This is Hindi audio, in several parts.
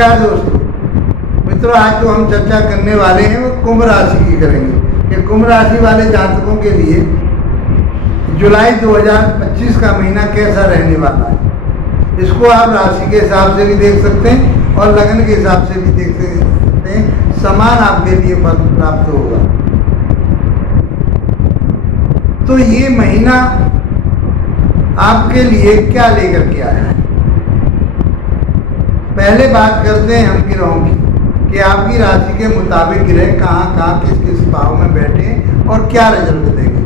नमस्कार दोस्तों मित्रों, आज जो हम चर्चा करने वाले हैं वो कुंभ राशि की करेंगे कि कुंभ राशि वाले जातकों के लिए जुलाई 2025 का महीना कैसा रहने वाला है। इसको आप राशि के हिसाब से भी देख सकते हैं और लगन के हिसाब से भी देख सकते हैं। समान आपके लिए फल प्राप्त होगा। तो ये महीना आपके लिए क्या लेकर के आया है। पहले बात करते हैं हम ग्रहों की कि आपकी राशि के मुताबिक ग्रह कहाँ किस किस भाव में बैठे और क्या रिजल्ट देंगे।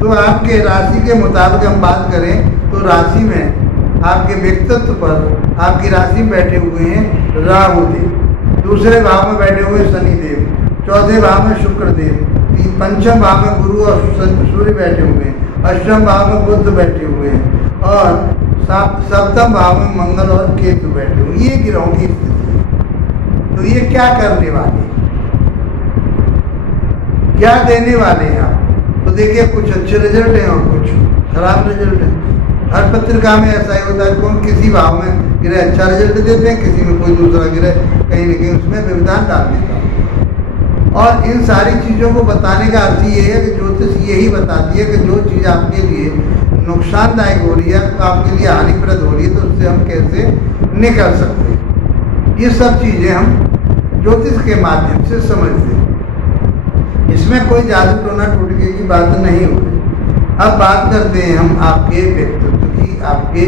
तो आपके राशि के मुताबिक हम बात करें तो राशि में आपके व्यक्तित्व पर आपकी राशि में बैठे हुए हैं राहु देव, दूसरे भाव में बैठे हुए शनि देव, चौथे भाव में शुक्र देव, पंचम भाव में गुरु और सूर्य बैठे हुए हैं, अष्टम भाव में बुध बैठे हुए हैं और सप्तम भाव में मंगल और केतु बैठे हुए। ये ग्रहों की स्थिति है। तो ये क्या करने वाले हैं, क्या देने वाले हैं आप। तो देखिए, कुछ अच्छे रिजल्ट हैं और कुछ खराब रिजल्ट हैं। हर पत्रिका में ऐसा ही होता है, कौन किसी भाव में ग्रह अच्छा रिजल्ट देते हैं, किसी में कोई दूसरा ग्रह कहीं न कहीं उसमें व्यवधान डाल देता है। और इन सारी चीज़ों को बताने का अर्थ ये है कि ज्योतिष यही बताती है कि जो चीज़ आपके लिए नुकसानदायक हो रही है, तो आपके लिए हानिप्रद हो रही है, तो उससे हम कैसे निकल सकते हैं। ये सब चीज़ें हम ज्योतिष के माध्यम से समझते हैं। इसमें कोई जादू टोना टोटके की बात नहीं हो रही। अब बात करते हैं हम आपके व्यक्तित्व की, आपके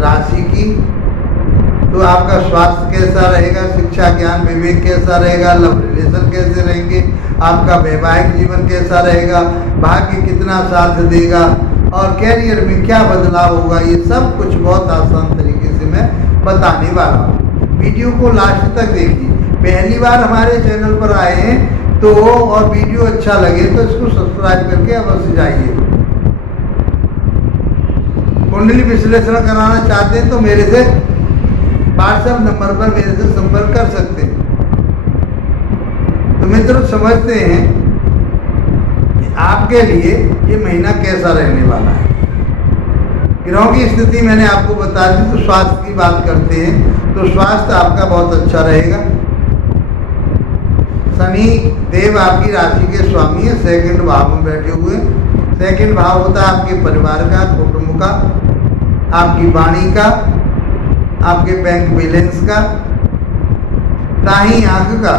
राशि की। तो आपका स्वास्थ्य कैसा रहेगा, शिक्षा ज्ञान विवेक कैसा रहेगा, लव रिलेशन कैसे रहेंगे, आपका वैवाहिक जीवन कैसा रहेगा, भाग्य कितना साथ देगा और कैरियर में क्या बदलाव होगा। ये सब कुछ बहुत आसान तरीके से मैं बताने वाला हूँ। वीडियो को लास्ट तक देखिए। पहली बार हमारे चैनल पर आए हैं तो और वीडियो अच्छा लगे तो इसको सब्सक्राइब करके अवश्य जाइए। कुंडली विश्लेषण कराना चाहते हैं तो मेरे से व्हाट्सएप नंबर पर मेरे से संपर्क कर सकते हैं। तो मित्रों, समझते हैं कि आपके लिए ये महीना कैसा रहने वाला है। ग्रहों की स्थिति मैंने आपको बता दी। तो स्वास्थ्य की बात करते हैं तो स्वास्थ्य आपका बहुत अच्छा रहेगा। शनि देव आपकी राशि के स्वामी है, सेकंड भाव में बैठे हुए। सेकंड भाव होता है आपके परिवार का, कुटुंब का, आपकी वाणी का, आपके बैंक बैलेंस का, दाहिनी आंख का।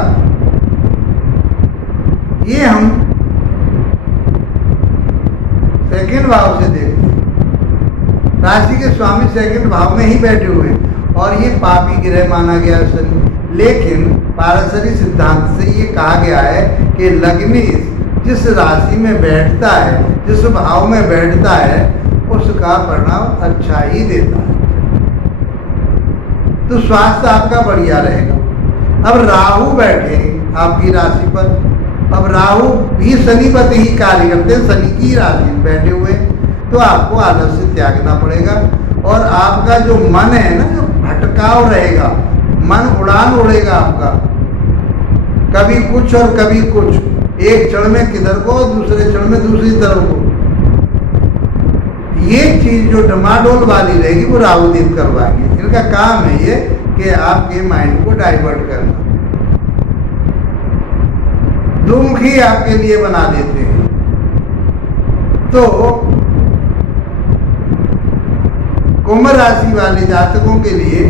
ये हम सेकंड भाव से देखते हैं। राशि के स्वामी सेकंड भाव में ही बैठे हुए हैं और ये पापी ग्रह माना गया है शनि। लेकिन पारस्परिक सिद्धांत से ये कहा गया है कि लग्नेश जिस राशि में बैठता है, जिस भाव में बैठता है, उसका परिणाम अच्छा ही देता है। तो स्वास्थ्य आपका बढ़िया रहेगा। अब राहु बैठे आपकी राशि पर। अब राहु भी शनिपति ही कार्य करते हैं, शनि की राशि में बैठे हुए, तो आपको आलस्य त्यागना पड़ेगा और आपका जो मन है ना, जो भटकाव रहेगा, मन उड़ान उड़ेगा आपका, कभी कुछ और कभी कुछ, एक क्षण में किधर को दूसरे क्षण में दूसरी तरफ को। ये चीज जो डमाडोल वाली रहेगी वो राहु देव करवाएंगे। इनका काम है ये कि आपके माइंड को डाइवर्ट करना, दुमुखी आपके लिए बना देते हैं। तो कुंभ राशि वाले जातकों के लिए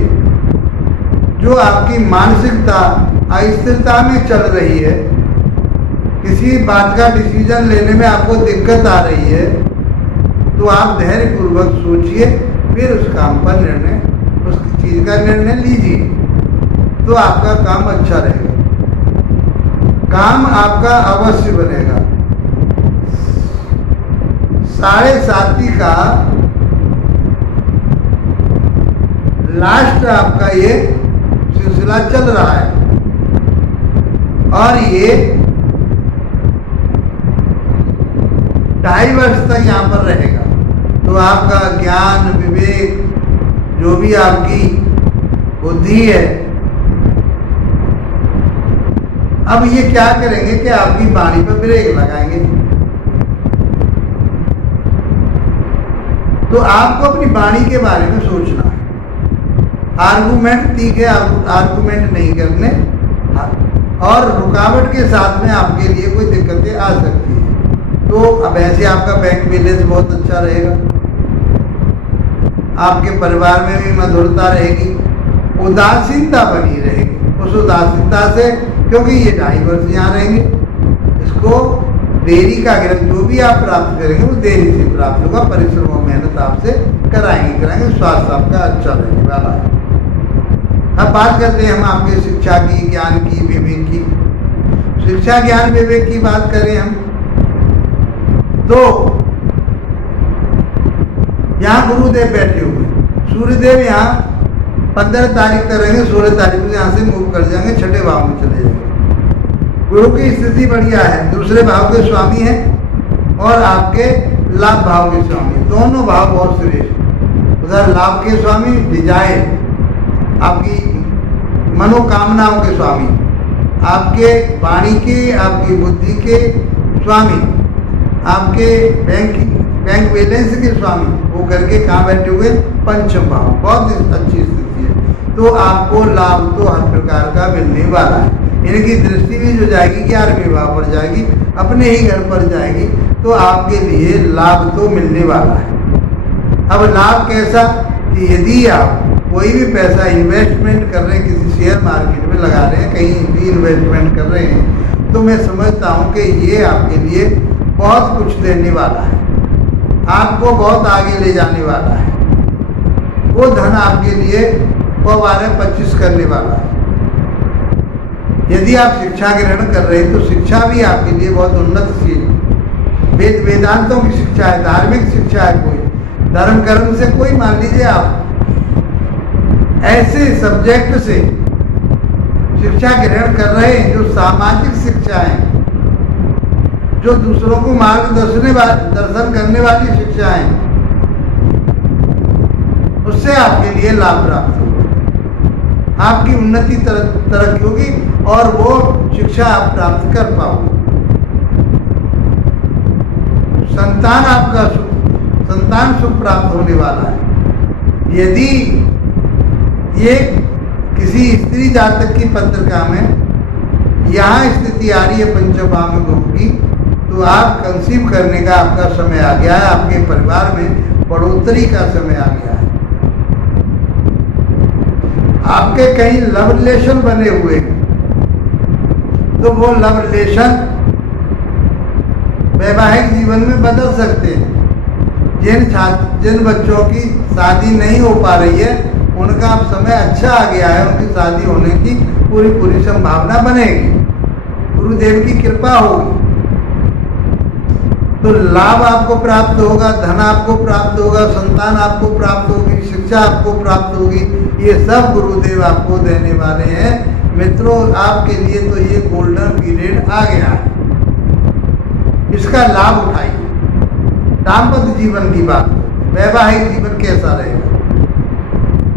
जो आपकी मानसिकता अस्थिरता में चल रही है, किसी बात का डिसीजन लेने में आपको दिक्कत आ रही है, तो आप धैर्य पूर्वक सोचिए, फिर उस काम पर निर्णय, उस चीज का निर्णय लीजिए, तो आपका काम अच्छा रहेगा। काम आपका अवश्य बनेगा। 7.5 का लास्ट आपका ये सिलसिला चल रहा है और ये 2.5 वर्ष तक यहाँ पर रहेगा। तो आपका ज्ञान विवेक, जो भी आपकी बुद्धि है, अब ये क्या करेंगे कि आपकी वाणी पर ब्रेक लगाएंगे। तो आपको अपनी वाणी के बारे में सोचना है आर्गूमेंट, तीखे आर्गूमेंट नहीं करने, और रुकावट के साथ में आपके लिए कोई दिक्कतें आ सकती हैं। तो अब ऐसे आपका बैंक बैलेंस बहुत अच्छा रहेगा, आपके परिवार में भी मधुरता रहेगी, उदासीनता बनी रहेगी। उस उदासीनता से, क्योंकि ये डाइवर्स यहाँ रहेंगे, इसको देरी का ग्रह जो भी आप प्राप्त करेंगे वो देरी से प्राप्त होगा। परिश्रम और मेहनत आपसे कराएंगे। स्वास्थ्य आपका अच्छा रहने वाला है। अब बात करते हैं हम आपके शिक्षा की, ज्ञान की, विवेक की। शिक्षा, ज्ञान, विवेक की बात करें हम तो यहाँ गुरुदेव बैठे हुए, सूर्यदेव यहाँ 15 तारीख तक रहेंगे, 16 तारीख को यहाँ से मूव कर जाएंगे, छठे भाव में चले जाएंगे। गुरु की स्थिति बढ़िया है, दूसरे भाव के स्वामी हैं और आपके लाभ भाव के स्वामी, दोनों भाव बहुत श्रेष्ठ। उधर लाभ के स्वामी डिजायर, आपकी मनोकामनाओं के स्वामी, आपके वाणी के, आपकी बुद्धि के स्वामी, आपके बैंक बैलेंस के स्वामी, वो करके कहाँ बैठे हुए, पंचम भाव। बहुत अच्छी स्थिति है। तो आपको लाभ तो हर प्रकार का मिलने वाला है। इनकी दृष्टि भी जो जाएगी 11वें भाव पर जाएगी, अपने ही घर पर जाएगी, तो आपके लिए लाभ तो मिलने वाला है। अब लाभ कैसा कि यदि आप कोई भी पैसा इन्वेस्टमेंट कर रहे हैं, किसी शेयर मार्केट में लगा रहे हैं, कहीं भी इन्वेस्टमेंट कर रहे हैं, तो मैं समझता हूँ कि ये आपके लिए बहुत कुछ देने वाला है, आपको बहुत आगे ले जाने वाला है। वो धन आपके लिए 12-25 करने वाला है। यदि आप शिक्षा ग्रहण कर रहे हैं तो शिक्षा भी आपके लिए बहुत उन्नतशील, वेदांतों की शिक्षा है, धार्मिक शिक्षा है, कोई धर्म कर्म से कोई, मान लीजिए आप ऐसे सब्जेक्ट से शिक्षा ग्रहण कर रहे हैं जो सामाजिक शिक्षा है, जो दूसरों को दर्शन करने वाली शिक्षा है, उससे आपके लिए लाभ प्राप्त होगा, आपकी उन्नति तरक्की होगी और वो शिक्षा आप प्राप्त कर पाओगे। संतान सुख प्राप्त होने वाला है। यदि ये किसी स्त्री जातक की पत्रिका में यहाँ स्थिति आ रही है पंचम भाव में गुरु की, तो आप कंसीव करने का आपका समय आ गया है, आपके परिवार में बढ़ोतरी का समय आ गया है। आपके कहीं लव रिलेशन बने हुए, तो वो लव रिलेशन वैवाहिक जीवन में बदल सकते हैं। जिन बच्चों की शादी नहीं हो पा रही है, उनका अब समय अच्छा आ गया है, उनकी शादी होने की पूरी संभावना बनेगी, गुरुदेव की कृपा होगी। तो लाभ आपको प्राप्त होगा, धन आपको प्राप्त होगा, संतान आपको प्राप्त होगी, शिक्षा आपको प्राप्त होगी। ये सब गुरुदेव आपको देने वाले हैं। मित्रों, आपके लिए तो ये गोल्डन पीरियड आ गया है, इसका लाभ उठाइए। दाम्पत्य जीवन की बात, वैवाहिक जीवन कैसा रहेगा?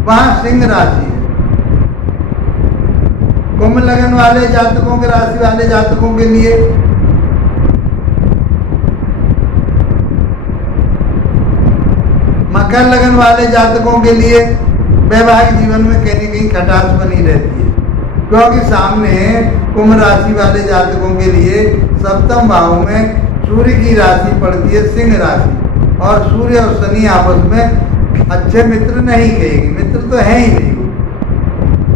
वहां सिंह राशि है। कुंभ लगन वाले जातकों के, राशि वाले जातकों के लिए मकर लगन वाले जातकों के लिए वैवाहिक जीवन में कहीं न कहीं खटास बनी रहती है, क्योंकि सामने कुंभ राशि वाले जातकों के लिए सप्तम भाव में सूर्य की राशि पड़ती है, सिंह राशि, और सूर्य और शनि आपस में अच्छे मित्र नहीं कहेंगे, मित्र तो है ही नहीं,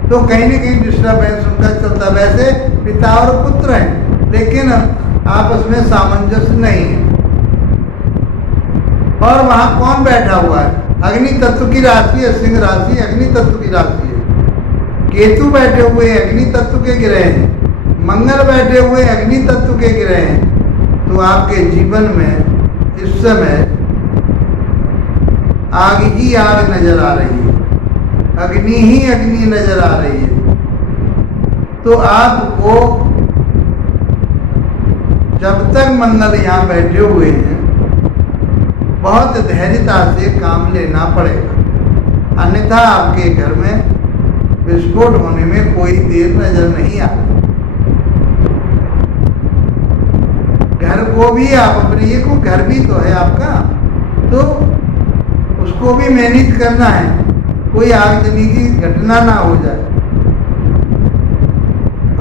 तो कहीं न कहीं डिस्टर्बेंस उनका चलता। वैसे पिता और पुत्र हैं, लेकिन आपस में सामंजस्य नहीं है। और वहां कौन बैठा हुआ है? अग्नि तत्व की राशि है, सिंह राशि अग्नि तत्व की राशि है। केतु बैठे हुए अग्नि तत्व के ग्रह हैं, मंगल बैठे हुए अग्नि तत्व के ग्रह हैं। तो आपके जीवन में इस समय आग ही आग नजर आ रही है, अग्नि ही अग्नि नजर आ रही है। तो आपको जब तक मंगल यहाँ बैठे हुए हैं, बहुत धैर्यता से काम लेना पड़ेगा, अन्यथा आपके घर में विस्फोट होने में कोई देर नजर नहीं आती। घर को भी आप अपने, ये को घर भी तो है आपका, तो उसको भी मैनेज करना है। कोई आगजनी की घटना ना हो जाए,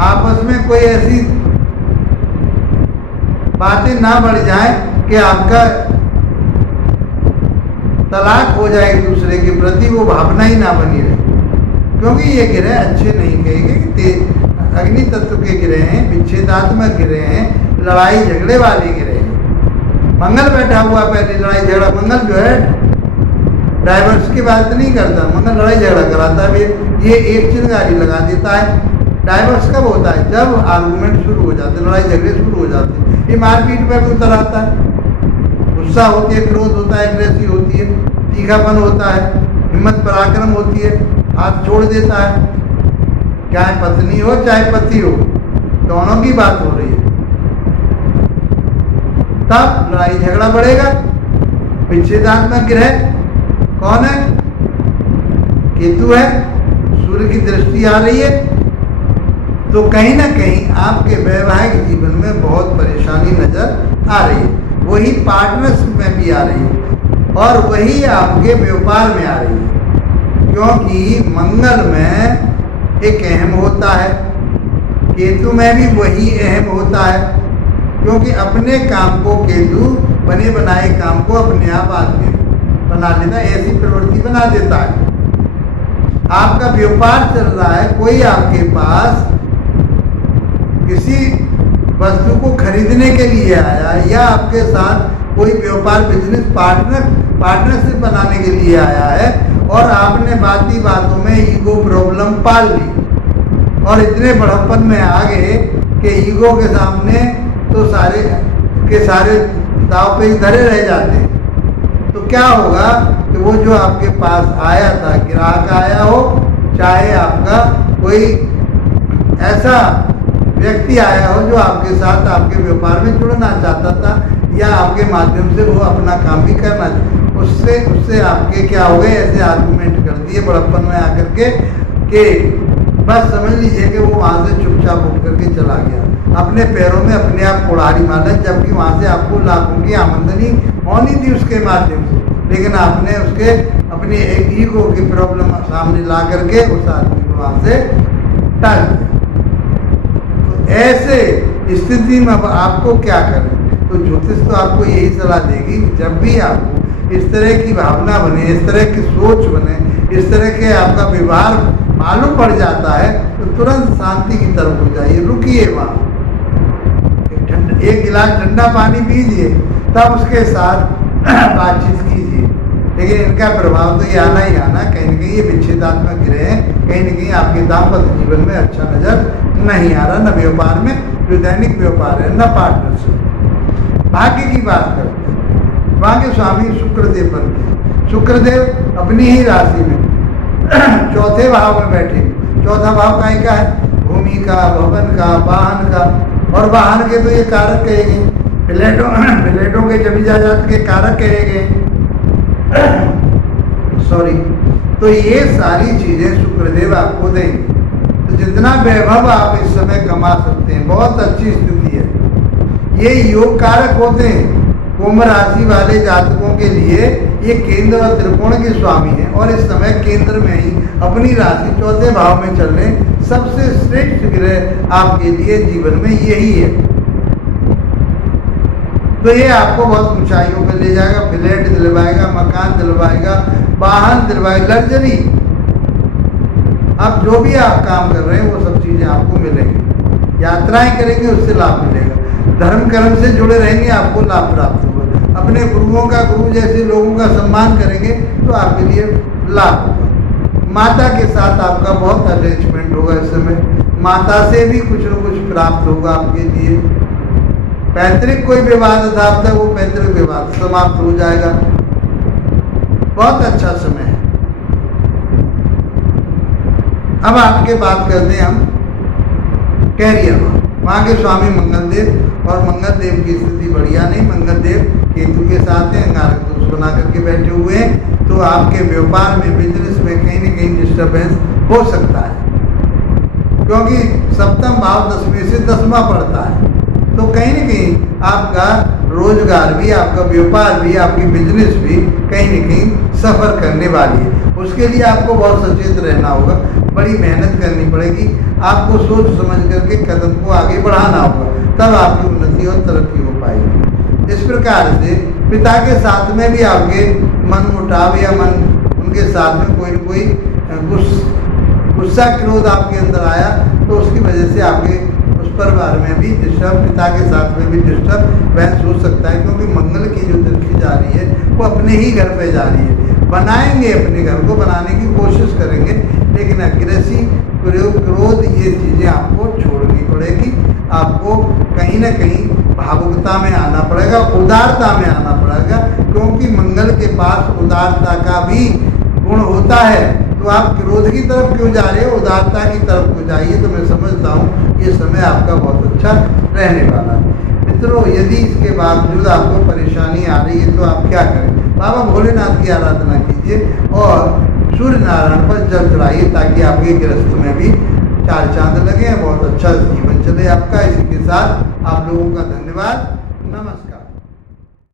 आपस में कोई ऐसी बातें ना बढ़ जाए कि आपका तलाक हो जाए एक दूसरे के प्रति, वो भावना ही ना बनी रहे। क्योंकि ये ग्रह अच्छे नहीं कहेंगे, अग्नि तत्व के ग्रह हैं, विच्छेदात्मक ग्रह हैं, लड़ाई झगड़े वाले ग्रह हैं। मंगल बैठा हुआ पहले लड़ाई झगड़ा, मंगल जो है डाइवर्स की बात नहीं करता, मंगल लड़ाई झगड़ा कराता है। ये एक चिंगारी लगा देता है। डाइवर्स कब होता है? जब आर्गूमेंट शुरू हो जाते, लड़ाई झगड़े शुरू हो जाते हैं। ये मारपीट पर भी उतर आता है, गुस्सा होती है, क्रोध होता है, एग्रेसिव होती है, तीखापन होता है, हिम्मत पराक्रम होती है, हाथ छोड़ देता है। चाहे पत्नी हो चाहे पति हो, दोनों की बात हो रही है, तब लड़ाई झगड़ा बढ़ेगा। विच्छेदात्मक ग्रह कौन है? केतु है। सूर्य की दृष्टि आ रही है, तो कहीं ना कहीं आपके वैवाहिक जीवन में बहुत परेशानी नजर आ रही है। वही पार्टनरशिप में भी आ रही है और वही आपके व्यापार में आ रही है। क्योंकि मंगल में एक अहम होता है, केतु में भी वही अहम होता है। क्योंकि अपने काम को केतु बने बनाए काम को अपने आप आदमी बना लेता है, ऐसी प्रवृत्ति बना देता है। आपका व्यापार चल रहा है, कोई आपके पास किसी वस्तु को खरीदने के लिए आया या आपके साथ कोई व्यापार बिजनेस पार्टनरशिप बनाने के लिए आया है और आपने बाती बातों में ईगो प्रॉब्लम पाल ली और इतने बड़प्पन में आ गए कि ईगो के सामने तो सारे के सारे दाव पे धरे रह जाते हैं। तो क्या होगा कि वो जो आपके पास आया था, ग्राहक आया हो, चाहे आपका कोई ऐसा व्यक्ति आया हो जो आपके साथ आपके व्यापार में जुड़ना चाहता था या आपके माध्यम से वो अपना काम भी करना चाहता, उससे आपके क्या हो गए, ऐसे आर्गूमेंट कर दिए बड़प्पन में आकर के कि बस समझ लीजिए कि वो वहाँ से चुपचाप उठ करके चला गया, अपने पैरों में अपने आप कुल्हाड़ी मारा, जबकि वहाँ से आपको लाखों की आमदनी होनी थी उसके माध्यम से, लेकिन आपने उसके अपनी एक ईगो की प्रॉब्लम सामने ला करके उस आदमी को वहाँ से टाल दिया। ऐसे स्थिति में अब आपको क्या करें? तो ज्योतिष तो आपको यही सलाह देगी, जब भी आपको इस तरह की भावना बने, इस तरह की सोच बने, इस तरह के आपका व्यवहार मालूम पड़ जाता है, तो तुरंत शांति की तरफ हो जाइए, रुकिए वहाँ, एक गिलास ठंडा पानी पीजिए, तब उसके साथ बातचीत कीजिए। लेकिन इनका प्रभाव तो ये आना ही आना, कहीं ना कहीं ये विच्छेदात्मक ग्रह है, कहीं ना कहीं आपके दाम्पत्य जीवन में अच्छा नजर नहीं आ रहा, न व्यापार में जो दैनिक व्यापार है, न पार्टनरशिप। भाग्य की बात करते हैं, भाग्य स्वामी शुक्रदेव बनते हैं। शुक्रदेव अपनी ही राशि में चौथे भाव में बैठे। चौथा भाव का है? भूमि का, भवन का, वाहन का, और वाहन के तो ये कारक कहे गए, प्लेटों के जमी जायदाद के कारक कहे गए, सॉरी। तो ये सारी चीजें शुक्रदेव आपको देंगे। तो जितना वैभव आप इस समय कमा सकते हैं, बहुत अच्छी स्थिति है। ये योग कारक होते हैं। कुंभ राशि वाले जातकों के लिए ये केंद्र और त्रिकोण के स्वामी हैं और इस समय केंद्र में ही अपनी राशि चौथे भाव में चल रहे। सबसे श्रेष्ठ ग्रह आपके लिए जीवन में यही है। तो ये आपको बहुत ऊंचाइयों पर ले जाएगा, फ्लैट दिलवाएगा, मकान दिलवाएगा, वाहन दिलवाएगा, लग्जरी। अब जो भी आप काम कर रहे हैं वो सब चीजें आपको मिलेंगी। यात्राएं करेंगे उससे लाभ मिलेगा। धर्म कर्म से जुड़े रहेंगे, आपको लाभ प्राप्त होगा। अपने गुरुओं का, गुरु जैसे लोगों का सम्मान करेंगे तो आपके लिए लाभ होगा। माता के साथ आपका बहुत अटैचमेंट होगा इस समय, माता से भी कुछ न कुछ प्राप्त होगा आपके लिए। पैतृक कोई विवाद था अब तक, वो पैतृक विवाद समाप्त हो जाएगा। बहुत अच्छा समय है। अब आपके बात करते हैं हम कैरियर में। वहाँ के स्वामी मंगलदेव, और मंगलदेव की स्थिति बढ़िया नहीं। मंगलदेव केतु के साथ हैं, अंगारक दोष बना करके बैठे हुए हैं, तो आपके व्यापार में, बिजनेस में कहीं न कहीं डिस्टर्बेंस हो सकता है, क्योंकि सप्तम भाव 10वें से 10वां पड़ता है। तो कहीं न कहीं आपका रोजगार भी, आपका व्यापार भी, आपकी बिजनेस भी कहीं न कहीं सफर करने वाली है। उसके लिए आपको बहुत सचेत रहना होगा, बड़ी मेहनत करनी पड़ेगी, आपको सोच समझ करके कदम को आगे बढ़ाना होगा, तब आपकी उन्नति और तरक्की हो पाएगी। इस प्रकार से पिता के साथ में भी आपके मन मुटाव या उनके साथ में कोई न कोई गुस्सा क्रोध आपके अंदर आया, तो उसकी वजह से आपके उस परिवार में भी डिस्टर्ब, पिता के साथ में भी डिस्टर्ब बहस हो सकता है, क्योंकि मंगल की जो दृष्टि जा रही है वो अपने ही घर पे जा रही है। बनाएंगे, अपने घर को बनाने की कोशिश करेंगे, लेकिन अग्रेसी क्रोध ये चीज़ें आपको छोड़नी पड़ेगी। आपको कहीं ना कहीं भावुकता में आना पड़ेगा, उदारता में आना पड़ेगा, क्योंकि मंगल के पास उदारता का भी गुण होता है। तो आप क्रोध की तरफ क्यों जा रहे हो, उदारता की तरफ क्यों जाइए। तो मैं समझता हूँ ये समय आपका बहुत अच्छा रहने वाला है। मित्रों, यदि इसके बावजूद आपको परेशानी आ रही है तो आप क्या करें, बाबा भोलेनाथ की आराधना कीजिए और सूर्य नारायण पर जल चढ़ाइए, ताकि आपके गृहस्थ में भी चार चांद लगे, बहुत अच्छा जीवन चले आपका। इसी के साथ आप लोगों का धन्यवाद, नमस्कार।